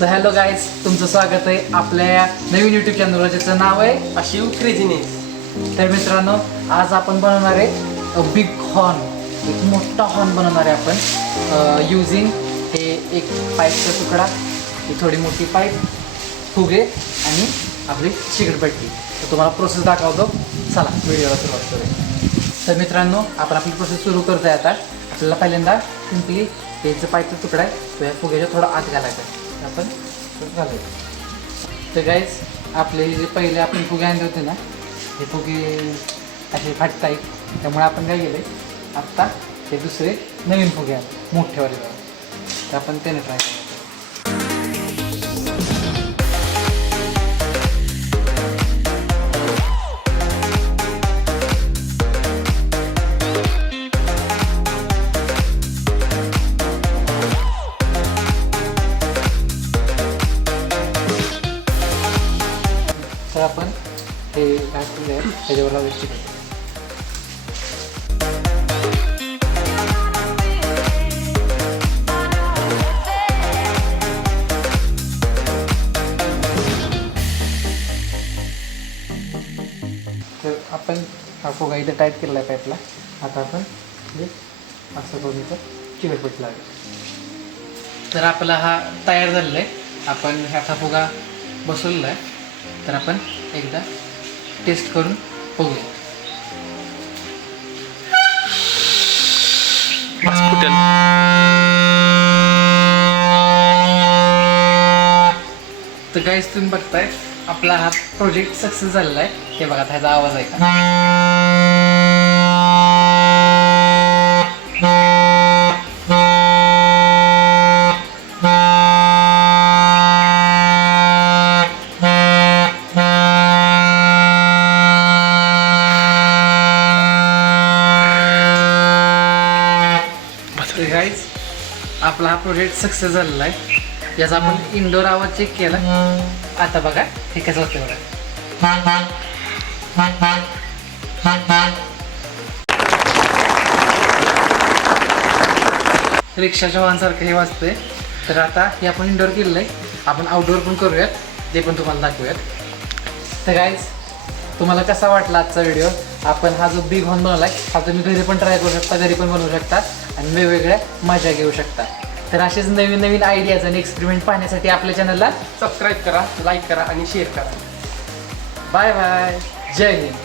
तर hello guys, तुमचं स्वागत आहे आपल्या नवीन यूट्यूब चॅनलवर, ज्याचं नाव आहे अशिव क्रेझीनेस. तर मित्रांनो, आज आपण बनवणार आहे बिग हॉर्न. एक मोठा हॉर्न बनवणार आहे आपण यूजिंग हे एक पाईपचा तुकडा, ही थोडी मोठी पाईप, फुगे आणि आपली चिकटपट्टी. तर तुम्हाला प्रोसेस दाखवतो. चला व्हिडिओला सुरुवात करूया. तर मित्रांनो, आपण आपली प्रोसेस सुरू करतो आहे. आता आपल्याला पहिल्यांदा सिम्पली हे जो पाईपचा तुकडा आहे तो या फुग्याच्या थोडा आत घालायचा आहे. आपण घालायचं. तर गाईज, आपले जे पहिले आपण फुगे आणले होते ना, हे फुगे असे फाटत आहेत. त्यामुळे आपण काय केलं आहे, आत्ता ते दुसरे नवीन फुगे आले मोठेवाले जाऊन, तर आपण त्याने ट्राय करायचं. तर आपण हे काय फुगे आहेत त्याच्यावर लावायची. तर आपण हा फुगा इथं टाईट केलेला आहे पाईपला. आता आपण हे असं करून इथं चिकटपट्टी लागेल. तर आपला हा तयार झालेला आहे. आपण ह्याचा फुगा बसवलेला आहे. तर आपण एकदा टेस्ट करून बघूया. तर गाईस, तुम्ही बघताय आपला हा प्रोजेक्ट सक्सेस झालेला आहे. हे बघा, ह्याचा आवाज आहे का? गाईज, आपला हा प्रोजेक्ट सक्सेस झालेला आहे. याचा आपण इंडोर आवाज चेक केला. आता बघा हे कसं होतं बघा. रिक्षाच्या वाहनसारखं हे वाजतंय. तर आता हे आपण इंडोर केलेलं आहे. आपण आउटडोअर पण करूयात, ते पण तुम्हाला दाखवूयात. तर गाईज, तुम्हाला कसा वाटला आजचा व्हिडिओ? आपण हा जो बिग हॉर्न बनवला आहे हा तुम्ही घरी पण ट्राय करू शकता, घरी पण बनवू शकता आणि वेगवेगळ्या मजा घेऊ शकता. तर असेच नवीन नवीन आयडियाज आणि एक्सपेरिमेंट पाहण्यासाठी आपल्या चॅनलला सबस्क्राईब करा, लाईक करा आणि शेअर करा. Bye bye. जय हिंद.